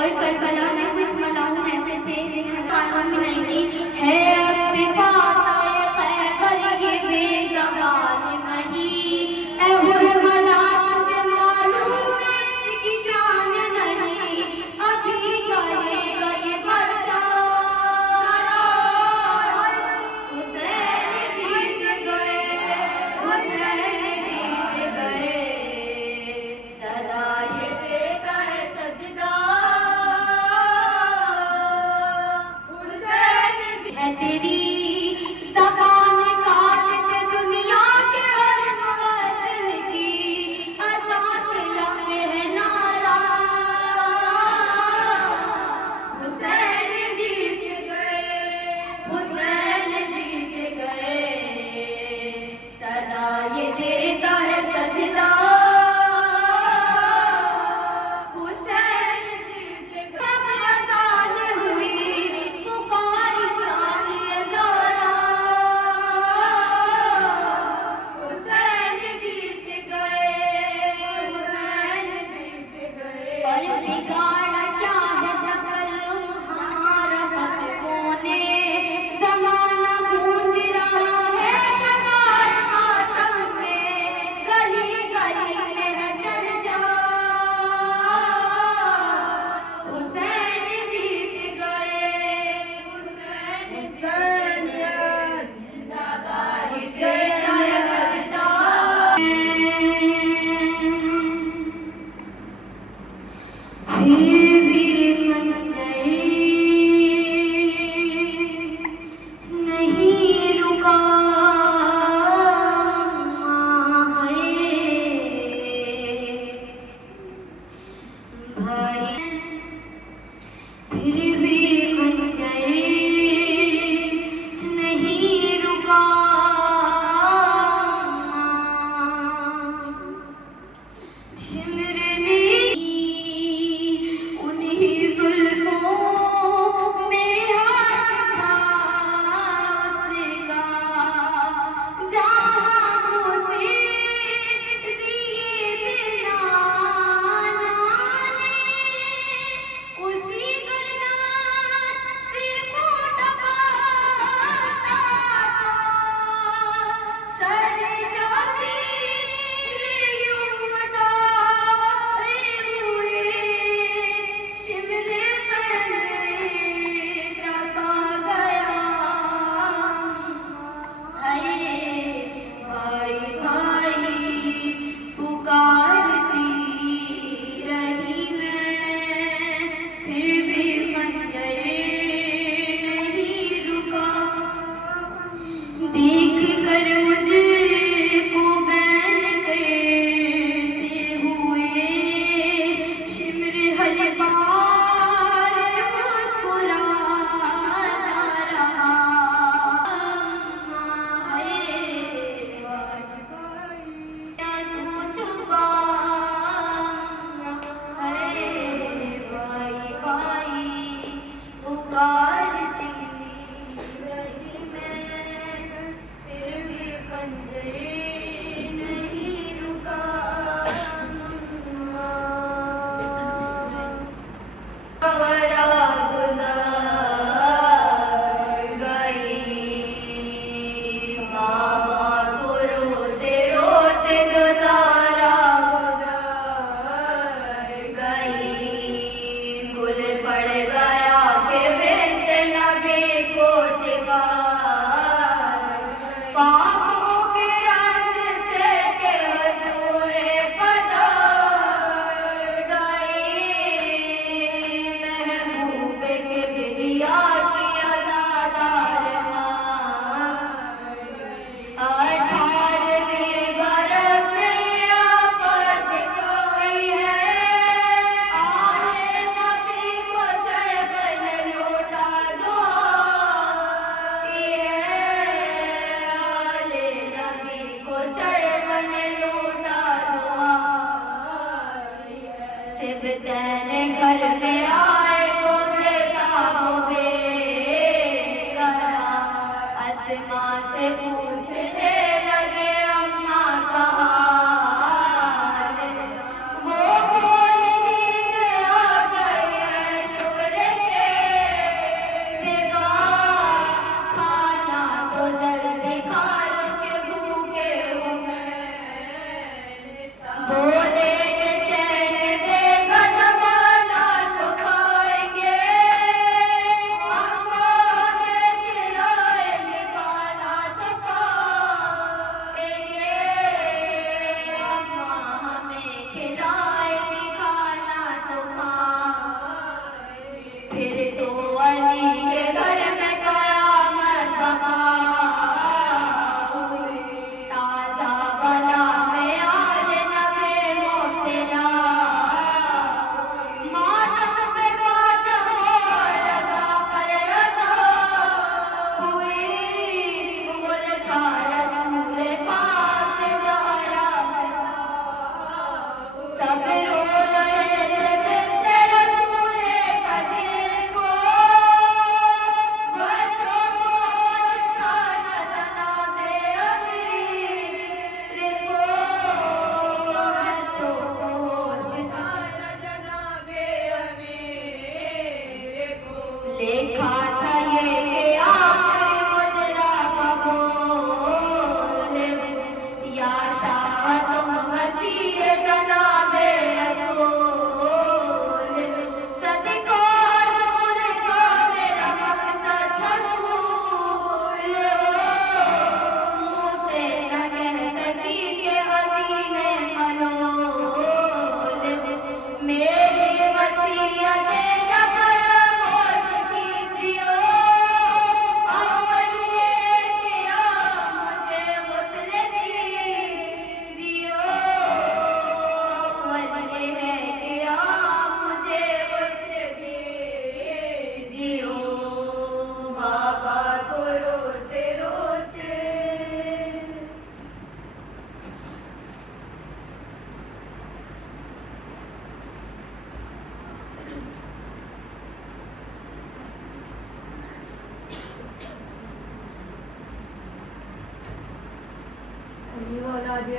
और करबला में कुछ मलाऊं ऐसे थे जिन्हें कानून में नहीं थी है हुसैन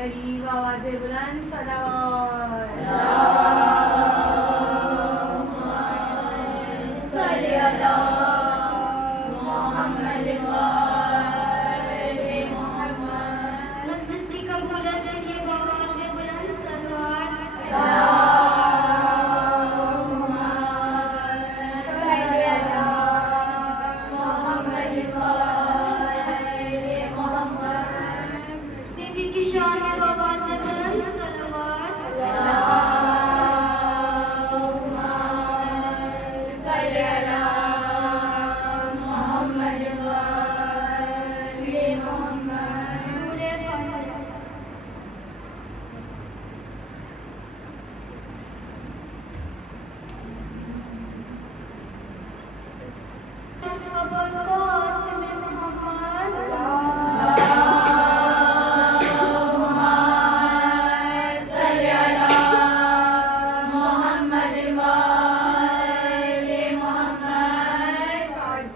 अली आवाज़ बुलंद सलावत सल्ली अला मोहम्मद व आले मोहम्मद। मजलिस की कबूलियत के लिए आवाज़ बुलंद सलावत सल्ली अला मोहम्मद व आले मोहम्मद। बीबी की शान में आवाज़ बुलंद सलावत सल्ली अला मोहम्मद व आले मोहम्मद। सूरे फातिहा। अबुल कासिम मोहम्मद सल्ली अला मोहम्मद व आले मोहम्मद।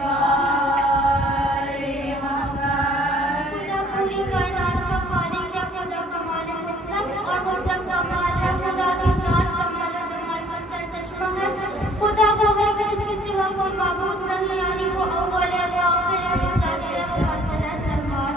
व आले मोहम्मद। खुदा पूरी कायनात का खालिक है, खुदा कमाल मुतलक और मुतलक कमाल है, खुदा की जात कमाल और जमाल का सरचश्मा है। खुदा वो है कि जिसके सिवा कोई माबूद नहीं, यानी वो अव्वल है, वो आखिर है, वो साहिर है, वो मुअत्तल है, सलवात।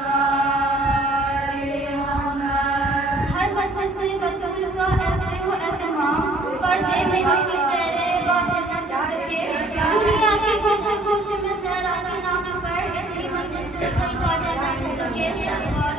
व आले मोहम्मद। हर मजलिस से बतूल का ऐसे हो एहतमाम, पर्दे में हकी चेहरे बातें न छुप सके। दुनिया की कोशिश में ज़हरा के नाम पर इतनी मजलिस से कोई बातें न छुप सके। सलवात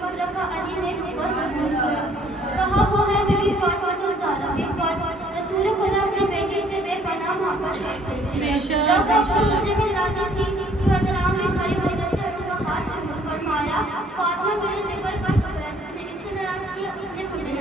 मुतलका अली ने कहा वो है बीबी फातिमा ज़हरा रसूल खुदा अपनी बेटी से बेपनाह मोहब्बत करते हैं। जब वो मुझे में जाती थी तो अदनाम में खड़े हो जाते और उनका हाथ चूम फरमाया फातिमा मेरे जिगर का टुकड़ा जिसने इससे नाराज किया उसने मुझे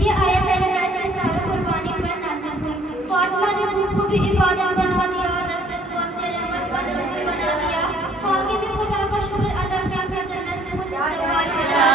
ये आयत अहले सारा कुर्बानी पर नाज़िल हुई। फातिमा ने खुद को भी इबादत बना दिया, दस्तरस से रहमत का नज़ीर बना दिया, आगे भी खुदा का शुक्र अदा किया, फिर जन्नत में खुद इस्तेमाल किया।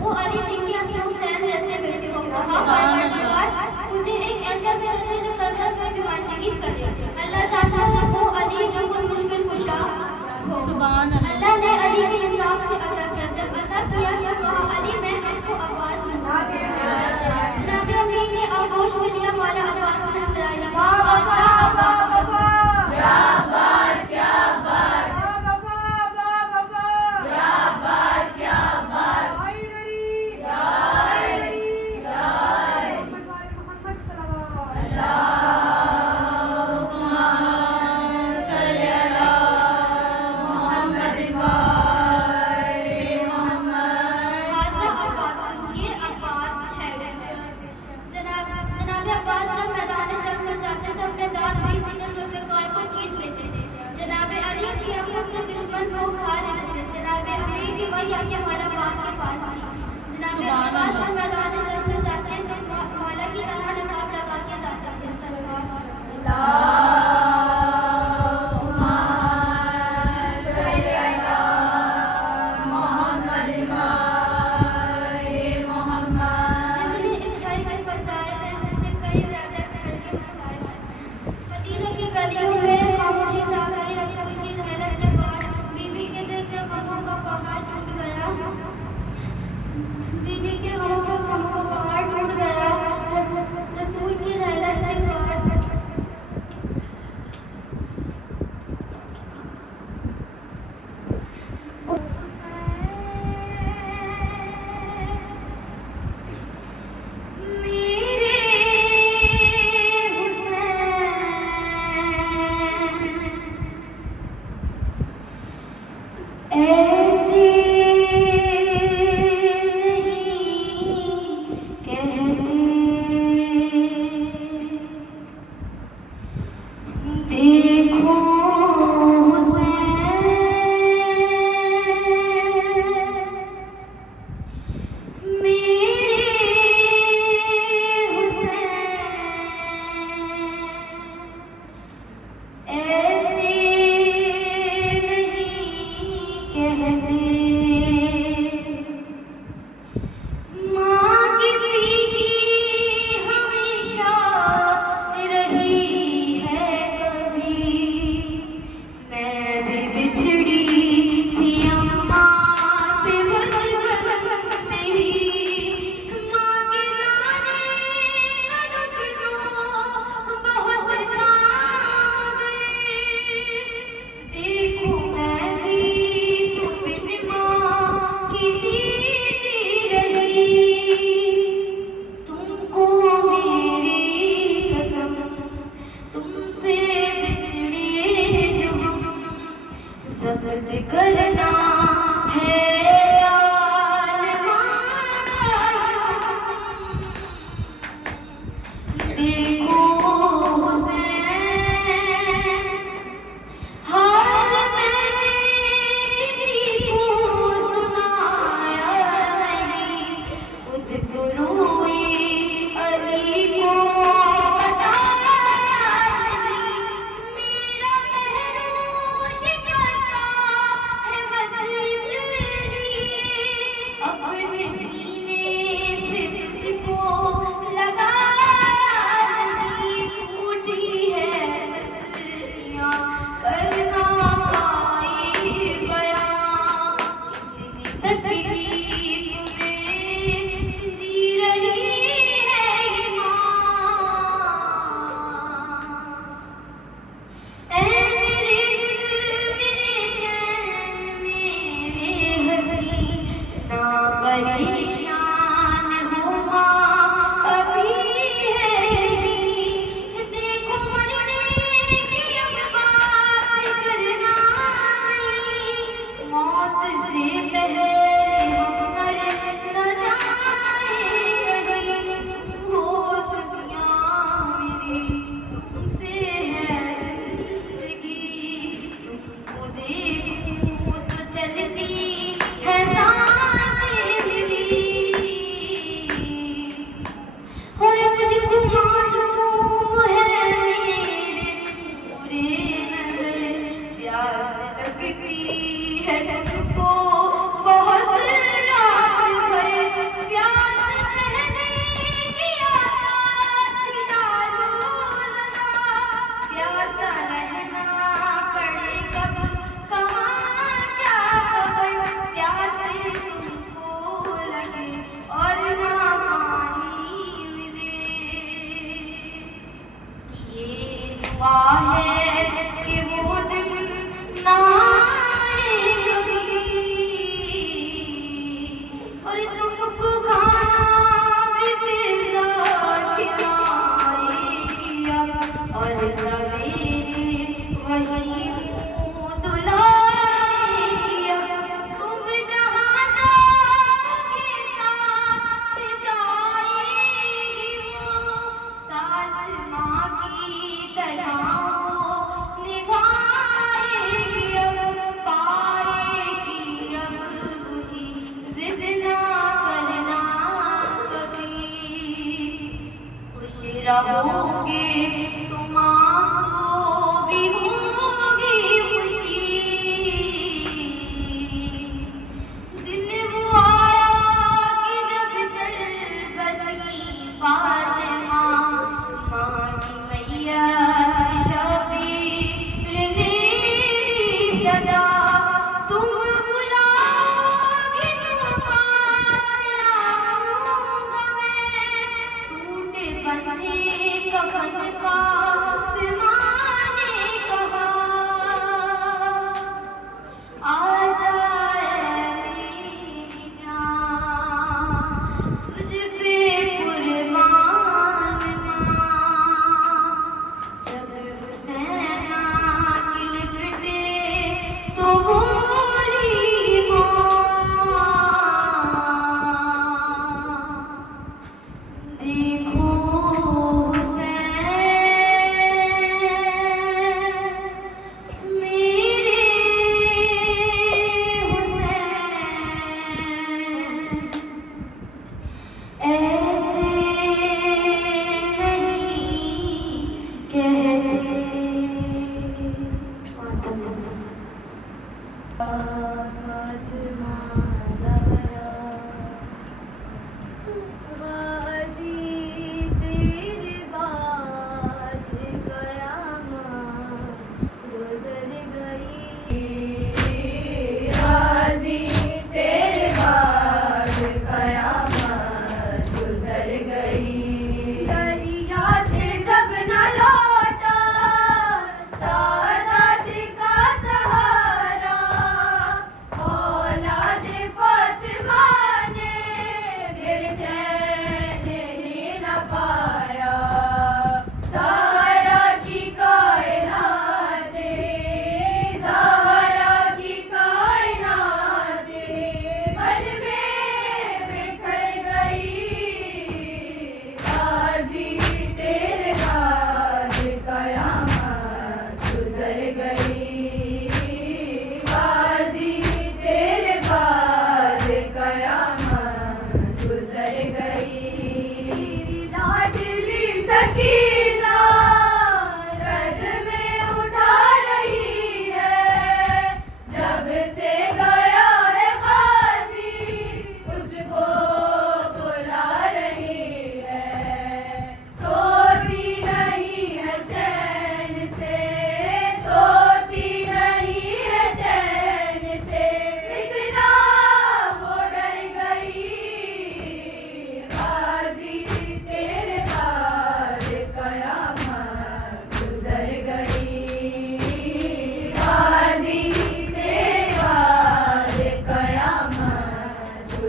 वो अली जिनके असली हुसैन जैसे बेटे को मुझे एक ऐसा बेटा दे जो करबला में नुमाइंदगी करे। अल्लाह चाहता है वो अली जो कोई मुश्किल कुशा हो। अल्लाह ने अली के हिसाब से अता किया। जब अता किया तो कहा अली मैं आपको अब्बास दूंगा। नबी अमीन ने आगोश में लिया, मौला अब्बास ने अंगड़ाई दी। मैदान जंग में जाते हैं तो मौला की तरह नकाब लगा के जाता जितने इस घर के फज़ाइल हैं उससे कई ज़्यादा इस घर के मसाइल हैं। मदीने की गलियों में खामोशी छा गई। रसूल की रहमत के बाद बीवी के दिल से गमों का पहाड़ टूट गया। बीवी के गमों का पहाड़ टूट गया। रसूल की रहमत के बाद ऐसे नहीं कहते, देखो हुसैन मेरे हुसैन ऐसे कहते। माँ किसी की हमेशा रही है कभी, मैं भी बिछड़ी थी अम्मा से बचपन में ही। माँ के जाने का दुख तो बहुत था गए। देखो मैं भी की जीती रही, तुमको मेरी कसम तुमसे बिछड़े जो हम ज़ब्त करना है यार देखो हुसैन हाल मैंने किसी को सुनाया नहीं, खुद तो रोई अली को बताया नहीं। मेरा महरोश करता है बस इसलिए अपने सीने से तुझको लगाया नहीं। टूटी है बसरियाँ करना पाए बयां, कितनी तकलीफ में जी रही है माँ। ऐ मेरे दिल मेरे चैन मेरे हंसी ना परेशान हो माँ अभी है नहीं। देखो मरने की अब बात करना नहीं, मौत से पहले हम मर न जाए कहीं। तुम हो दुनिया मेरी तुमसे है जिंदगी, तुमको देखूं तो चलती है सांसें मिली। और मुझको मालूम है मेरे पूरे नजर प्यास लगती है तुमको बहुत रात भर। प्यास सहने की आदत डालो ज़रा, प्यासा रहना पड़े कब कहाँ क्या खबर। प्यासे तुमको लगे और ना पानी मिले, ये दुआ है कि वो दिन ना आए कभी। और तुमको खाना भी फिजा खिलाएगी अब, और सवेरे वही मुँह धुलाएगी अब। तुम जहाँ जाओगे साथ जाएगी वो, साथ माँ की तरह वो निभाएगी अब। पाएगी अब वही जिद ना करना कभी, खुश रहोगे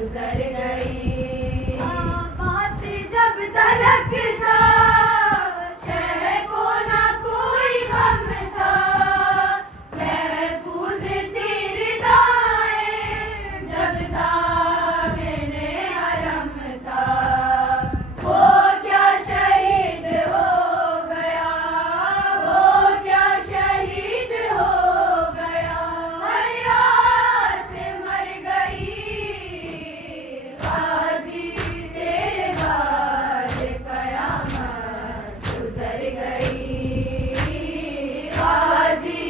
गुजर गई। आवाज़ जब तलक था शहर को ना कोई गम था, महफूज थी रिदाएं जब सामने हरम था। वो क्या शहीद हो गया, वो क्या शहीद हो गया, हर से मर गई। गाजी तेरे बाद कयामत गुजर गई। गाजी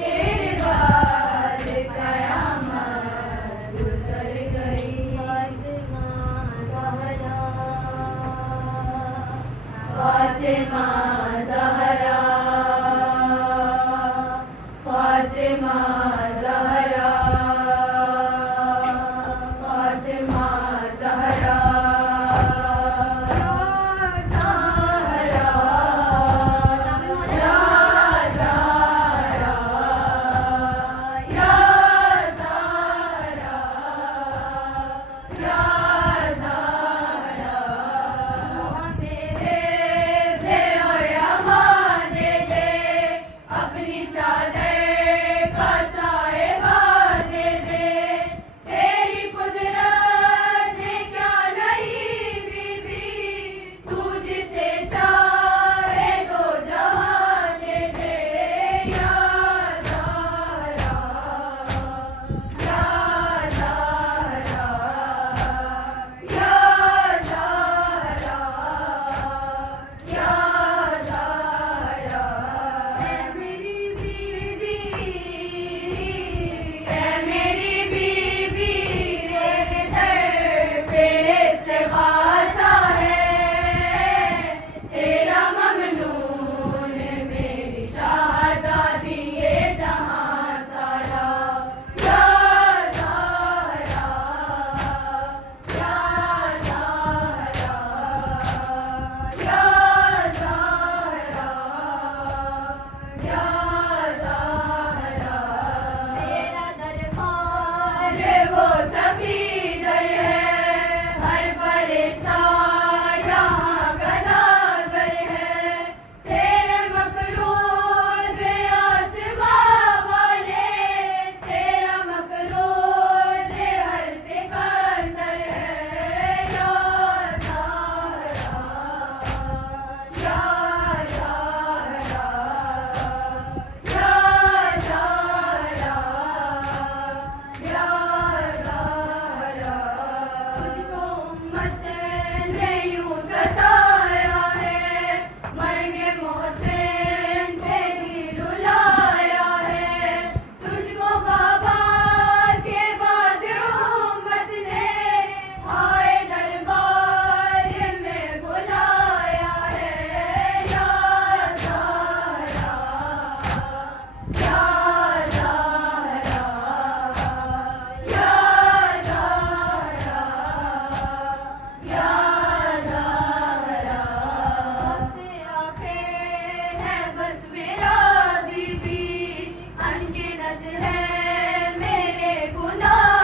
तेरे बाद कयामत गुजर गई। फातिमा ज़हरा, फातिमा